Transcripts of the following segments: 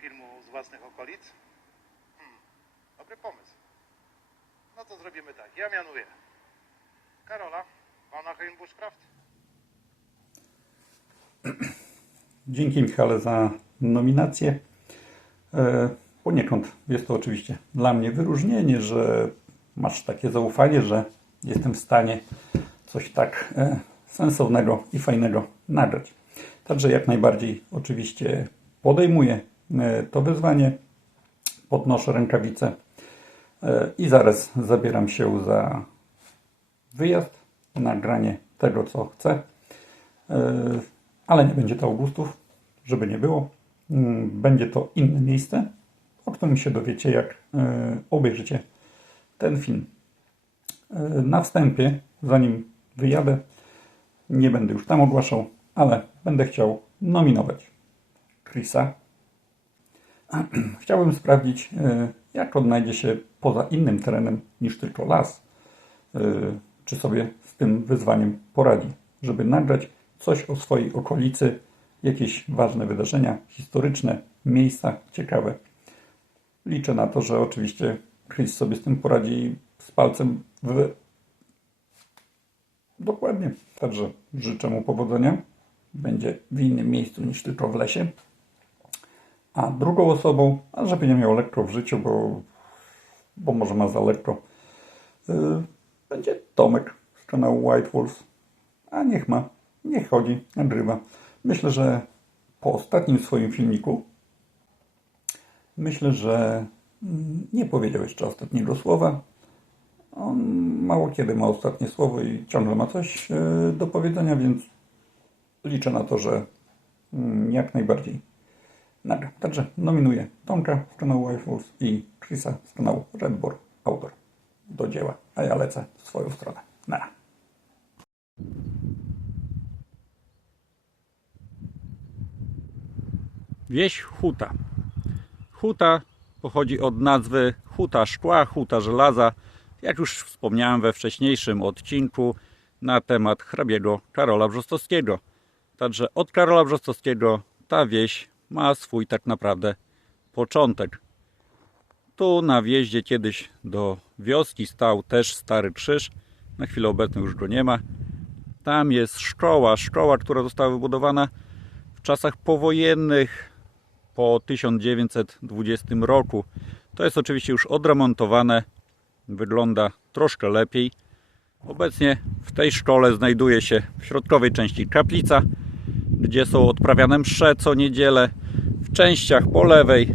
filmu z własnych okolic? Hmm, dobry pomysł. No to zrobimy tak. Ja mianuję Karola, pana Bushcraft. Dzięki Michale za nominację. E, Poniekąd jest to oczywiście dla mnie wyróżnienie, że masz takie zaufanie, że jestem w stanie coś tak e, sensownego i fajnego nagrać. Także jak najbardziej oczywiście podejmuję e, to wyzwanie, podnoszę rękawice e, i zaraz zabieram się za wyjazd, nagranie tego, co chcę. E, Ale nie będzie to Augustów, żeby nie było. Mm, Będzie to inne miejsce, o którym się dowiecie, jak obejrzycie ten film. Na wstępie, zanim wyjadę, nie będę już tam ogłaszał, ale będę chciał nominować Chrisa. Chciałbym sprawdzić, e, jak odnajdzie się poza innym terenem niż tylko las. E, Czy sobie z tym wyzwaniem poradzi, żeby nagrać coś o swojej okolicy, jakieś ważne wydarzenia historyczne, miejsca ciekawe. Liczę na to, że oczywiście Chris sobie z tym poradzi z palcem w. Dokładnie. Także życzę mu powodzenia. Będzie w innym miejscu niż tylko w lesie. A drugą osobą, a żeby nie miał lekko w życiu, bo, bo może ma za lekko, yy, będzie Tomek z kanału White Wolves. A niech ma, niech chodzi, nagrywa. Myślę, że po ostatnim swoim filmiku, myślę, że mm, nie powiedział jeszcze ostatniego słowa. On mało kiedy ma ostatnie słowo i ciągle ma coś yy, do powiedzenia, więc liczę na to, że mm, jak najbardziej nagra. Także nominuję Tomka z kanału Wolves i Chrisa z kanału Redboard Autor do dzieła, a ja lecę w swoją stronę. Na. Wieś Huta. Huta pochodzi od nazwy huta szkła, huta żelaza, jak już wspomniałem we wcześniejszym odcinku na temat hrabiego Karola Brzostowskiego. Także od Karola Brzostowskiego ta wieś ma swój tak naprawdę początek. Tu na wjeździe kiedyś do wioski stał też stary krzyż. Na chwilę obecną już go nie ma. Tam jest szkoła, szkoła, która została wybudowana w czasach powojennych po 1920 roku. To jest oczywiście już odremontowane, wygląda troszkę lepiej. Obecnie w tej szkole znajduje się w środkowej części kaplica, gdzie są odprawiane msze co niedzielę. W częściach po lewej,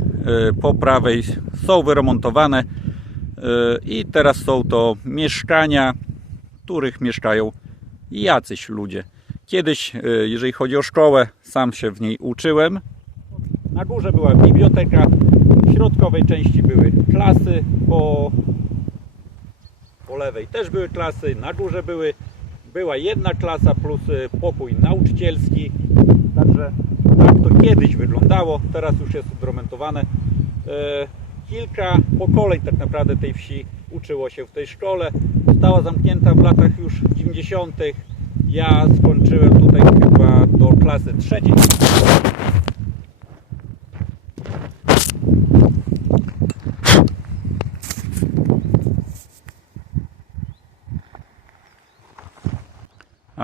y, po prawej są wyremontowane y, i teraz są to mieszkania, w których mieszkają jacyś ludzie. Kiedyś, y, jeżeli chodzi o szkołę, sam się w niej uczyłem, na górze była biblioteka, w środkowej części były klasy, po, po lewej też były klasy, na górze były, była jedna klasa plus y, pokój nauczycielski. Także tak to kiedyś wyglądało, teraz już jest odremontowane. E, Kilka pokoleń tak naprawdę tej wsi uczyło się w tej szkole. Została zamknięta w latach już 90. Ja skończyłem tutaj chyba do klasy trzeciej.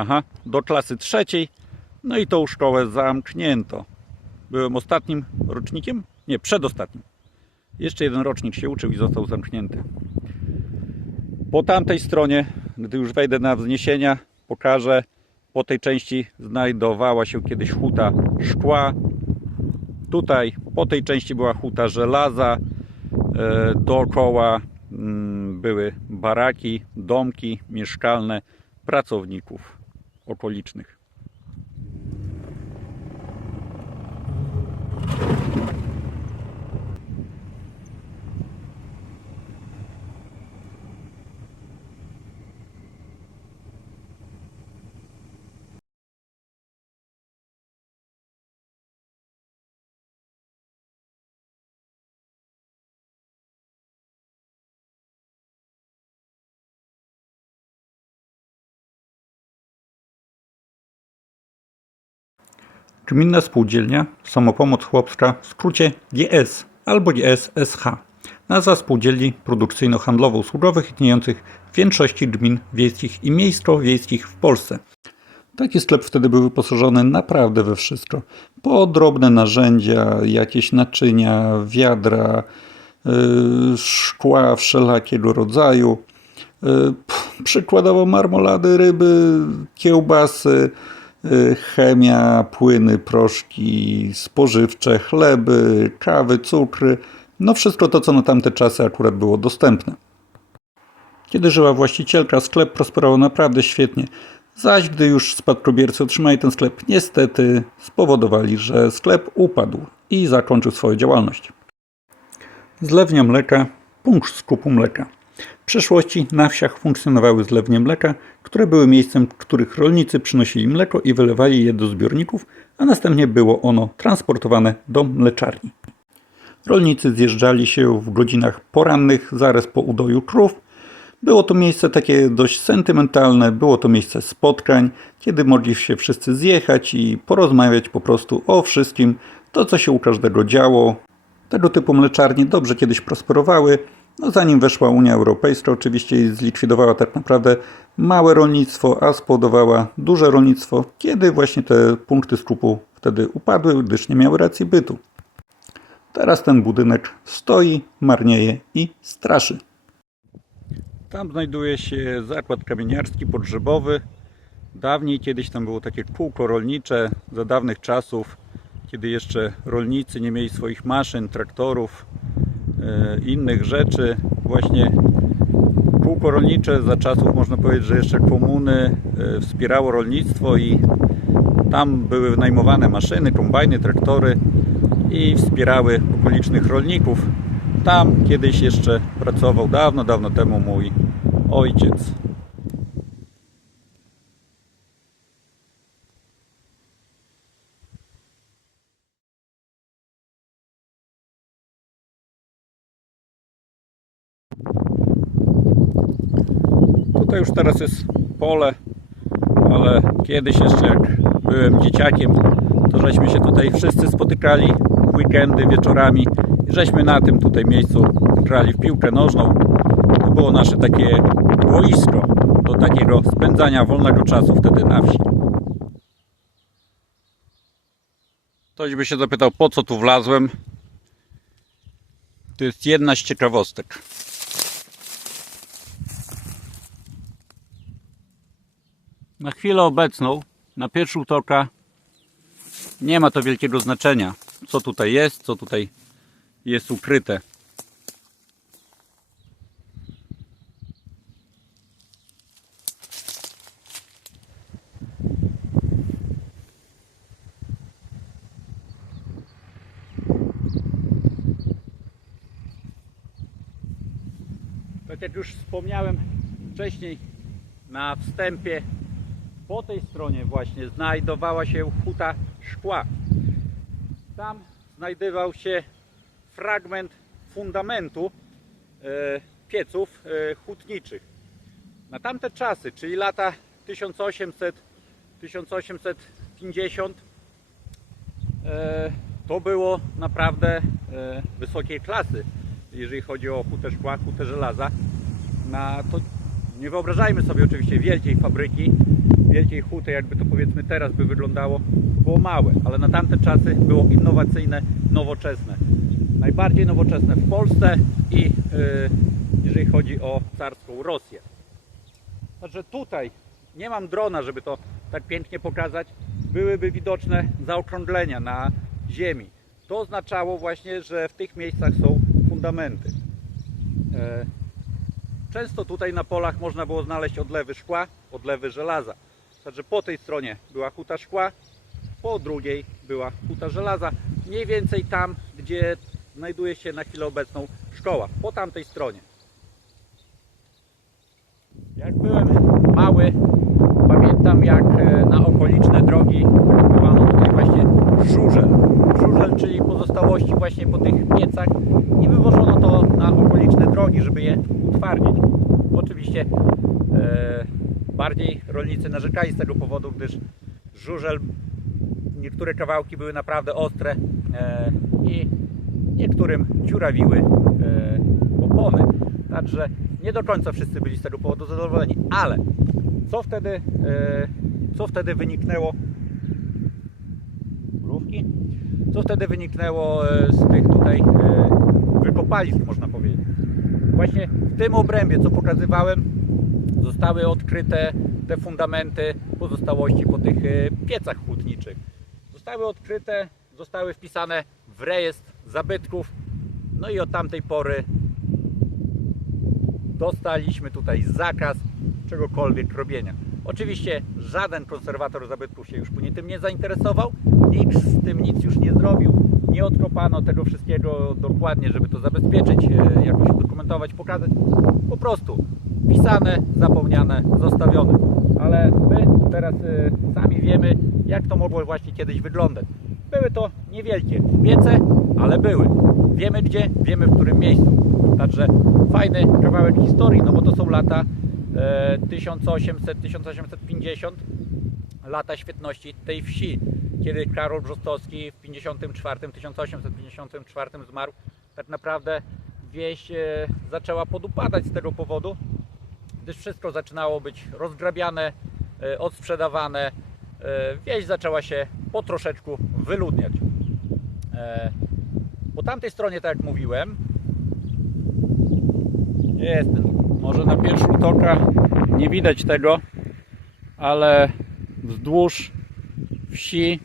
Aha, do klasy trzeciej. No i tą szkołę zamknięto. Byłem ostatnim rocznikiem? Nie, przedostatnim. Jeszcze jeden rocznik się uczył i został zamknięty. Po tamtej stronie, gdy już wejdę na wzniesienia, pokażę. Po tej części znajdowała się kiedyś huta szkła. Tutaj po tej części była huta żelaza. E, Dookoła mm, były baraki, domki mieszkalne pracowników okolicznych. Gminna Spółdzielnia Samopomoc Chłopska, w skrócie GS albo GSSH. Nazwa spółdzielni produkcyjno-handlowo-usługowych istniejących w większości gmin wiejskich i miejsko-wiejskich w Polsce. Taki sklep wtedy był wyposażony naprawdę we wszystko. Po drobne narzędzia, jakieś naczynia, wiadra, yy, szkła wszelakiego rodzaju. Yy, przykładowo marmolady, ryby, kiełbasy, chemia, płyny, proszki spożywcze, chleby, kawy, cukry. No wszystko to, co na tamte czasy akurat było dostępne. Kiedy żyła właścicielka, sklep prosperował naprawdę świetnie. Zaś gdy już spadkobiercy otrzymali ten sklep, niestety spowodowali, że sklep upadł i zakończył swoją działalność. Zlewnia mleka, punkt skupu mleka. W przeszłości na wsiach funkcjonowały zlewnie mleka, które były miejscem, w których rolnicy przynosili mleko i wylewali je do zbiorników, a następnie było ono transportowane do mleczarni. Rolnicy zjeżdżali się w godzinach porannych, zaraz po udoju krów. Było to miejsce takie dość sentymentalne, było to miejsce spotkań, kiedy mogli się wszyscy zjechać i porozmawiać po prostu o wszystkim, to co się u każdego działo. Tego typu mleczarnie dobrze kiedyś prosperowały, no zanim weszła Unia Europejska oczywiście zlikwidowała tak naprawdę małe rolnictwo, a spowodowała duże rolnictwo, kiedy właśnie te punkty skupu wtedy upadły, gdyż nie miały racji bytu. Teraz ten budynek stoi, marnieje i straszy. Tam znajduje się zakład kamieniarski pogrzebowy. Dawniej kiedyś tam było takie kółko rolnicze za dawnych czasów, kiedy jeszcze rolnicy nie mieli swoich maszyn, traktorów, innych rzeczy. Właśnie kółko rolnicze za czasów można powiedzieć, że jeszcze komuny e, wspierało rolnictwo i tam były wynajmowane maszyny, kombajny, traktory i wspierały okolicznych rolników. Tam kiedyś jeszcze pracował dawno, dawno temu mój ojciec. Tutaj już teraz jest pole, ale kiedyś jeszcze jak byłem dzieciakiem, to żeśmy się tutaj wszyscy spotykali w weekendy, wieczorami i żeśmy na tym tutaj miejscu grali w piłkę nożną. To było nasze takie boisko do takiego spędzania wolnego czasu wtedy na wsi. Ktoś by się zapytał, po co tu wlazłem. To jest jedna z ciekawostek. Na chwilę obecną, na pierwszy rzut oka, nie ma to wielkiego znaczenia, co tutaj jest, co tutaj jest ukryte. Tak jak już wspomniałem wcześniej na wstępie, po tej stronie właśnie znajdowała się huta szkła. Tam znajdował się fragment fundamentu e, pieców e, hutniczych. Na tamte czasy, czyli lata 1800 1850 e, to było naprawdę wysokiej klasy, jeżeli chodzi o hutę szkła, hutę żelaza. Na to nie wyobrażajmy sobie oczywiście wielkiej fabryki, wielkiej huty, jakby to powiedzmy teraz by wyglądało, było małe, ale na tamte czasy było innowacyjne, nowoczesne. Najbardziej nowoczesne w Polsce i yy, jeżeli chodzi o carską Rosję. Także tutaj nie mam drona, żeby to tak pięknie pokazać. Byłyby widoczne zaokrąglenia na ziemi. To oznaczało właśnie, że w tych miejscach są fundamenty. E, Często tutaj na polach można było znaleźć odlewy szkła, odlewy żelaza. Także po tej stronie była huta szkła, po drugiej była huta żelaza. Mniej więcej tam, gdzie znajduje się na chwilę obecną szkoła. Po tamtej stronie. Jak byłem mały, pamiętam jak e, na okoliczne drogi kupowano tutaj właśnie żurzel. Żurzel, czyli pozostałości właśnie po tych piecach i wywożono to na okoliczne drogi, żeby je utwardzić. Oczywiście e, bardziej rolnicy narzekali z tego powodu, gdyż żurzel niektóre kawałki były naprawdę ostre e, i niektórym dziurawiły e, opony. Także nie do końca wszyscy byli z tego powodu zadowoleni. Ale co wtedy, e, co wtedy wyniknęło? Mrówki? Co wtedy wyniknęło e, z tych tutaj e, wykopalisk, można powiedzieć? Właśnie w tym obrębie, co pokazywałem, zostały odkryte te fundamenty pozostałości po tych e, piecach hutniczych. Zostały odkryte, zostały wpisane w rejestr zabytków. No i od tamtej pory dostaliśmy tutaj zakaz czegokolwiek robienia. Oczywiście żaden konserwator zabytków się już później tym nie zainteresował, nikt z tym nic już nie zrobił, nie odkopano tego wszystkiego dokładnie, żeby to zabezpieczyć, e, jakoś udokumentować, pokazać. Po prostu pisane, zapomniane, zostawione. Ale my teraz e, sami wiemy, jak to mogło właśnie kiedyś wyglądać. Były to niewielkie piece, ale były. Wiemy gdzie, wiemy w którym miejscu. Także fajny kawałek historii, no bo to są lata e, 1800-1850, lata świetności tej wsi, kiedy Karol Brzostowski w 54, 1854 zmarł. Tak naprawdę wieś e, zaczęła podupadać z tego powodu, gdyż wszystko zaczynało być rozgrabiane, e, odsprzedawane. E, Wieś zaczęła się po troszeczku wyludniać. E, Po tamtej stronie, tak jak mówiłem, jest. Może na pierwszy rzut oka nie widać tego, ale wzdłuż wsi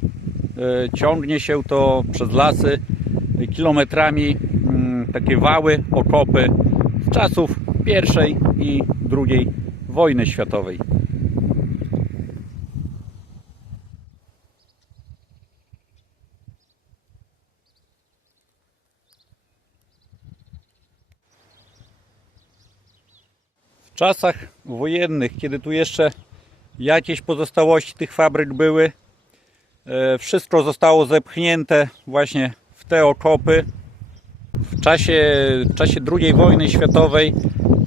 ciągnie się to przez lasy kilometrami mm, takie wały, okopy z czasów pierwszej i drugiej wojny światowej. W czasach wojennych, kiedy tu jeszcze jakieś pozostałości tych fabryk były, e, wszystko zostało zepchnięte właśnie w te okopy. W czasie, w czasie II wojny światowej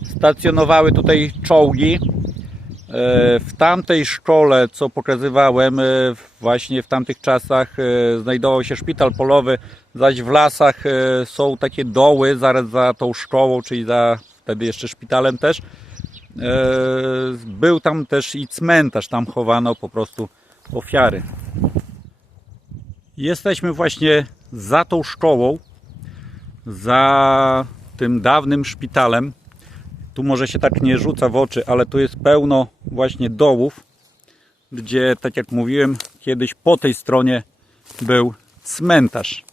stacjonowały tutaj czołgi. E, W tamtej szkole, co pokazywałem, e, właśnie w tamtych czasach e, znajdował się szpital polowy, zaś w lasach są takie doły zaraz za tą szkołą, czyli za wtedy jeszcze szpitalem też. Był tam też i cmentarz, tam chowano po prostu ofiary. Jesteśmy właśnie za tą szkołą, za tym dawnym szpitalem. Tu może się tak nie rzuca w oczy, ale tu jest pełno właśnie dołów, gdzie, tak jak mówiłem, kiedyś po tej stronie był cmentarz.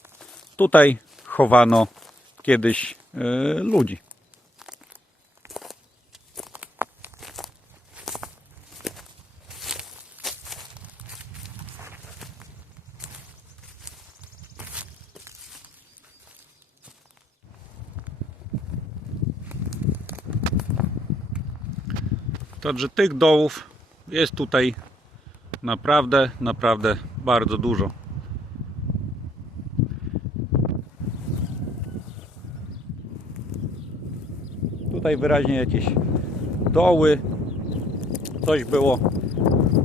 Tutaj chowano kiedyś e, ludzi. Także tych dołów jest tutaj naprawdę, naprawdę bardzo dużo. Tutaj wyraźnie jakieś doły, coś było,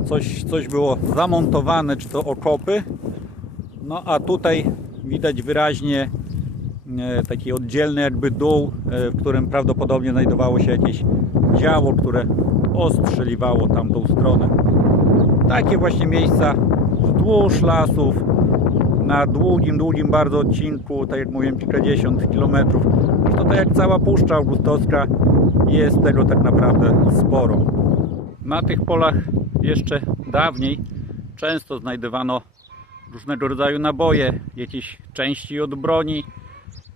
coś, coś było zamontowane, czy to okopy. No a tutaj widać wyraźnie e, taki oddzielny jakby dół, e, w którym prawdopodobnie znajdowało się jakieś działo, które ostrzeliwało tamtą stronę. Takie właśnie miejsca wzdłuż lasów, na długim, długim bardzo odcinku, tak jak mówiłem, kilkadziesiąt kilometrów. To tak jak cała Puszcza Augustowska, jest tego tak naprawdę sporo. Na tych polach jeszcze dawniej często znajdowano różnego rodzaju naboje, jakieś części od broni,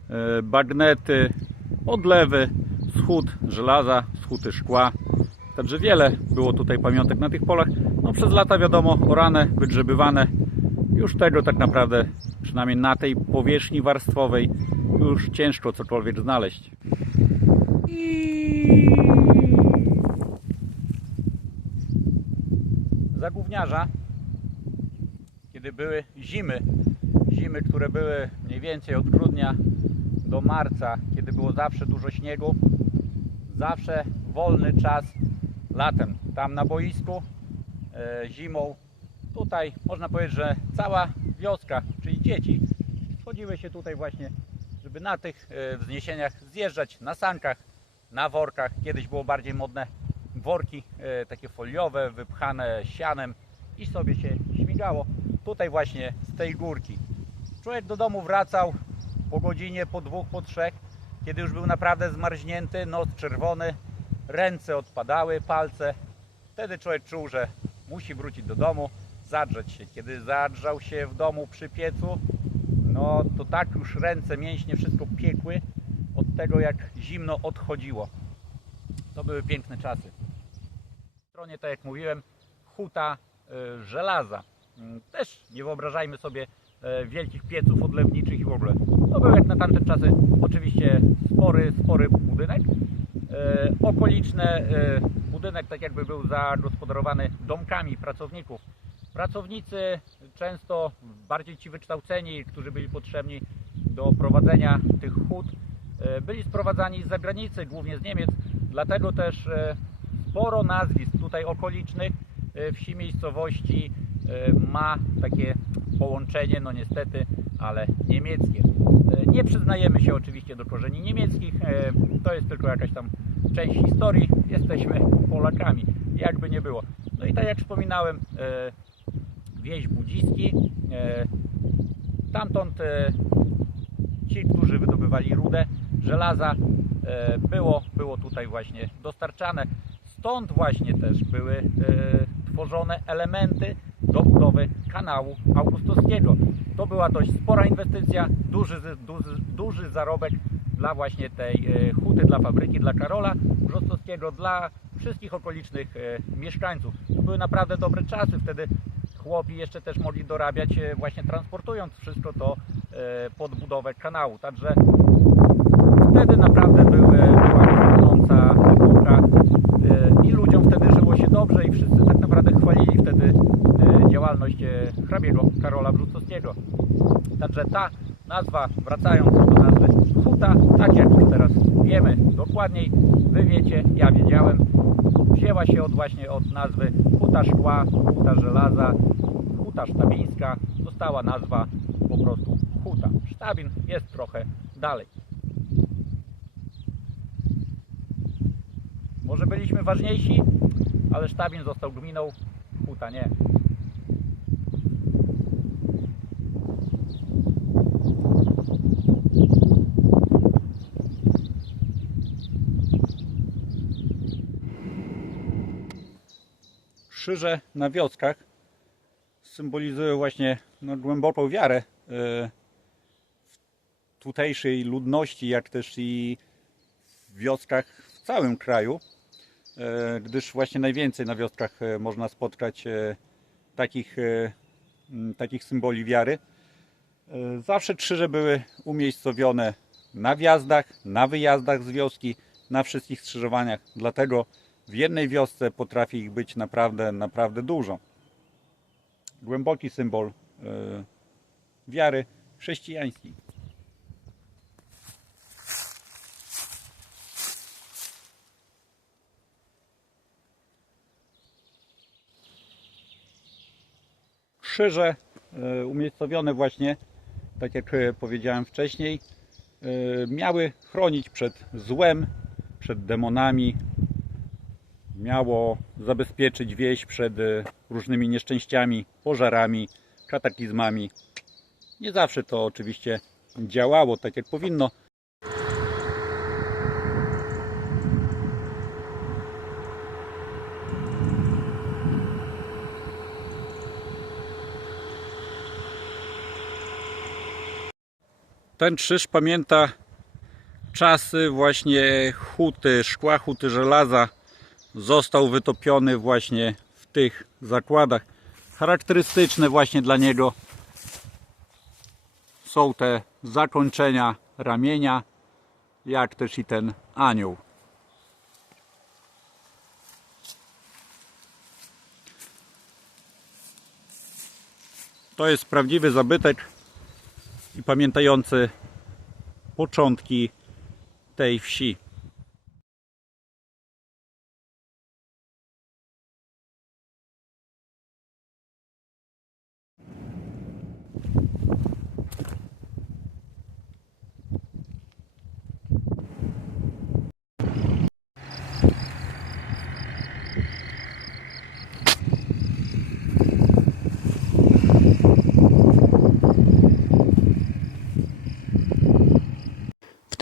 e, bagnety, odlewy, schód żelaza, schód szkła. Także wiele było tutaj pamiątek na tych polach. No przez lata wiadomo, orane, wygrzebywane. Już tego tak naprawdę, przynajmniej na tej powierzchni warstwowej, już ciężko cokolwiek znaleźć. Za gówniarza, kiedy były zimy, zimy, które były mniej więcej od grudnia do marca, kiedy było zawsze dużo śniegu, zawsze wolny czas latem. Tam na boisku e, zimą Tutaj można powiedzieć, że cała wioska, czyli dzieci, schodziły się tutaj właśnie, żeby na tych e, wzniesieniach zjeżdżać na sankach, na workach. Kiedyś było bardziej modne worki e, takie foliowe, wypchane sianem i sobie się śmigało. Tutaj właśnie z tej górki. Człowiek do domu wracał po godzinie, po dwóch, po trzech, kiedy już był naprawdę zmarznięty, nos czerwony, ręce odpadały, palce. Wtedy człowiek czuł, że musi wrócić do domu, zadrzeć się. Kiedy zadrzał się w domu przy piecu, no to tak już ręce, mięśnie, wszystko piekły od tego, jak zimno odchodziło. To były piękne czasy. W stronie, tak jak mówiłem, huta y, żelaza. Mm, Też nie wyobrażajmy sobie e, wielkich pieców odlewniczych i w ogóle. To był jak na tamte czasy oczywiście spory, spory budynek. Okoliczne e, budynek tak jakby był zagospodarowany domkami pracowników. Pracownicy często bardziej ci wykształceni, którzy byli potrzebni do prowadzenia tych hut, e, byli sprowadzani z zagranicy, głównie z Niemiec. Dlatego też e, sporo nazwisk tutaj okolicznych e, wsi, miejscowości ma takie połączenie, no niestety, ale niemieckie. Nie przyznajemy się oczywiście do korzeni niemieckich, to jest tylko jakaś tam część historii, jesteśmy Polakami, jakby nie było. No i tak jak wspominałem, e, wieś Budziski, e, tamtąd e, ci, którzy wydobywali rudę żelaza, było, było tutaj właśnie dostarczane. Stąd właśnie też były tworzone elementy do budowy kanału augustowskiego. To była dość spora inwestycja, duży, duży, duży zarobek dla właśnie tej e, huty, dla fabryki, dla Karola Brzostowskiego, dla wszystkich okolicznych e, mieszkańców. To były naprawdę dobre czasy, wtedy chłopi jeszcze też mogli dorabiać e, właśnie transportując wszystko to pod budowę kanału. Także wtedy naprawdę były, była rozwodząca epoka i ludziom wtedy żyło się dobrze i wszyscy tak naprawdę chwalili wtedy działalność hrabiego Karola Brzustowskiego. Także ta nazwa, wracając do nazwy huta, tak jak już teraz wiemy dokładniej, wy wiecie, ja wiedziałem, wzięła się od właśnie od nazwy huta szkła, huta żelaza, huta sztabińska, została nazwa po prostu huta. Sztabin jest trochę dalej. Może byliśmy ważniejsi, ale Sztabin został gminą, huta nie. Krzyże na wioskach symbolizują właśnie no, głęboką wiarę e, w tutejszej ludności, jak też i w wioskach w całym kraju, e, gdyż właśnie najwięcej na wioskach e, można spotkać takich, takich symboli wiary. Zawsze krzyże były umiejscowione na wjazdach, na wyjazdach z wioski, na wszystkich skrzyżowaniach. Dlatego w jednej wiosce potrafi ich być naprawdę, naprawdę dużo. Głęboki symbol e, wiary chrześcijańskiej. krzyże e, umiejscowione właśnie, tak jak e, powiedziałem wcześniej, miały chronić przed złem, przed demonami, miało zabezpieczyć wieś przed e, różnymi nieszczęściami, pożarami, kataklizmami. Nie zawsze to oczywiście działało tak jak powinno. Ten krzyż pamięta czasy właśnie huty, szkła, huty żelaza. Został wytopiony właśnie w tych zakładach. Charakterystyczne właśnie dla niego są te zakończenia ramienia, jak też i ten anioł. To jest prawdziwy zabytek i pamiętający początki tej wsi.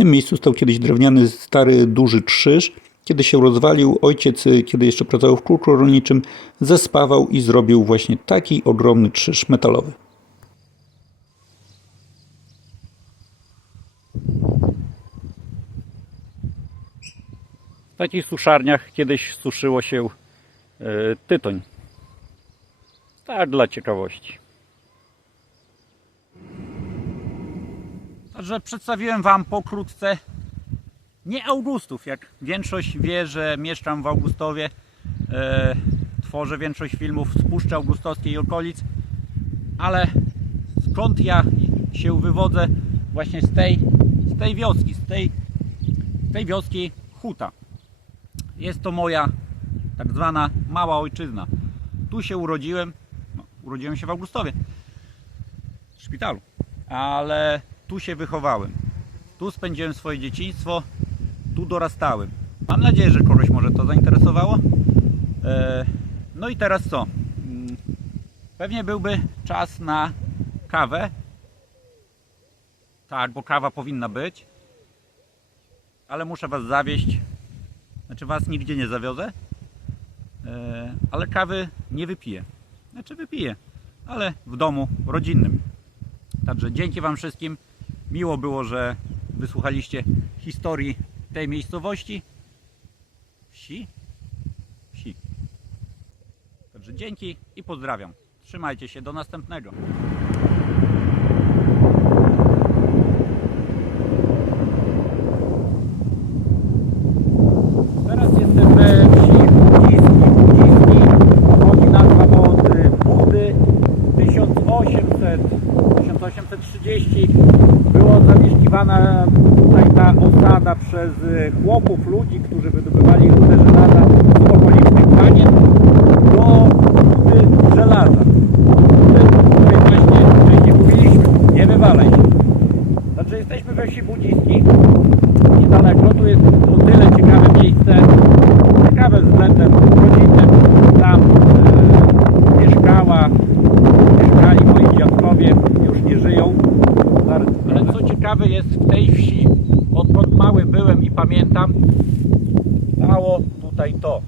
Tym miejscu stał kiedyś drewniany, stary, duży krzyż. Kiedy się rozwalił, ojciec, y, kiedy jeszcze pracował w kółku rolniczym, zespawał i zrobił właśnie taki ogromny krzyż metalowy. W takich suszarniach kiedyś suszyło się e, tytoń. Tak, dla ciekawości. Także przedstawiłem Wam pokrótce nie Augustów, jak większość wie, że mieszkam w Augustowie. E, tworzę większość filmów z Puszczy Augustowskiej i okolic, ale skąd ja się wywodzę właśnie z tej, z tej wioski, z tej, z tej wioski Huta. Jest to moja tak zwana mała ojczyzna. Tu się urodziłem, no, urodziłem się w Augustowie, w szpitalu, ale tu się wychowałem. Tu spędziłem swoje dzieciństwo, tu dorastałem. Mam nadzieję, że kogoś może to zainteresowało. E, no i teraz co? Mm, Pewnie byłby czas na kawę. Tak, bo kawa powinna być. Ale muszę Was zawieść znaczy was nigdzie nie zawiozę, e, ale kawy nie wypiję. Znaczy wypiję, ale w domu rodzinnym. Także dzięki Wam wszystkim. Miło było, że wysłuchaliście historii tej miejscowości. Wsi? Wsi. Także dzięki i pozdrawiam. Trzymajcie się, do następnego. Teraz jestem we wsi Budziski. Budziski pochodzi nazwa od y, Budy 1800, 1830 było zamieszkiwana tutaj ta osada przez y, chłopów, ludzi, którzy wydobywali rudę żelaza z okolicznych panien do Budy żelaza. Budy, o której właśnie wcześniej mówiliśmy. Nie wywalaj się. Znaczy jesteśmy we wsi Budziski niedaleko. Tu jest o tyle ciekawe miejsce, ciekawe względem rodzinnym. Tam e, mieszkała, mieszkali moi dziadkowie, już nie żyją. Ale co ciekawe jest w tej wsi, odkąd mały byłem i pamiętam, stało tutaj to.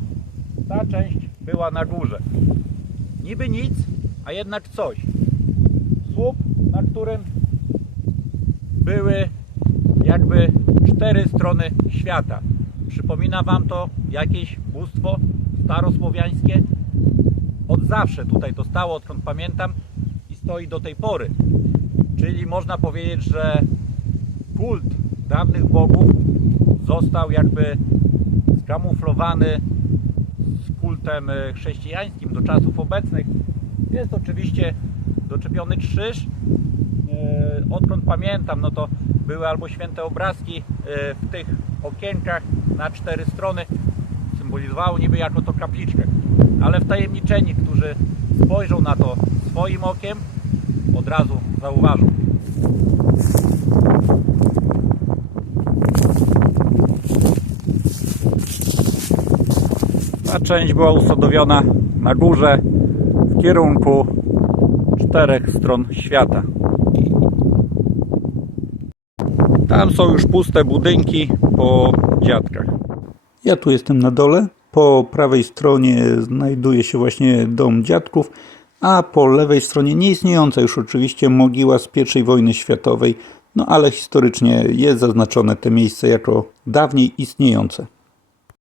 Ta część była na górze. Niby nic, a jednak coś. Słup, na którym były jakby cztery strony świata. Przypomina Wam to jakieś bóstwo starosłowiańskie? Od zawsze tutaj to stało, odkąd pamiętam i stoi do tej pory. Czyli można powiedzieć, że kult dawnych bogów został jakby skamuflowany z kultem e, chrześcijańskim do czasów obecnych. Jest oczywiście doczepiony krzyż, E, odkąd pamiętam, no to były albo święte obrazki e, w tych okienkach na cztery strony, symbolizowało niby jako to kapliczkę. Ale wtajemniczeni, którzy spojrzą na to swoim okiem, od razu zauważą. Ta część była usadowiona na górze w kierunku czterech stron świata. Tam są już puste budynki po dziadkach. Ja tu jestem na dole. Po prawej stronie znajduje się właśnie dom dziadków, a po lewej stronie nieistniejąca już oczywiście mogiła z I wojny światowej, no ale historycznie jest zaznaczone te miejsce jako dawniej istniejące.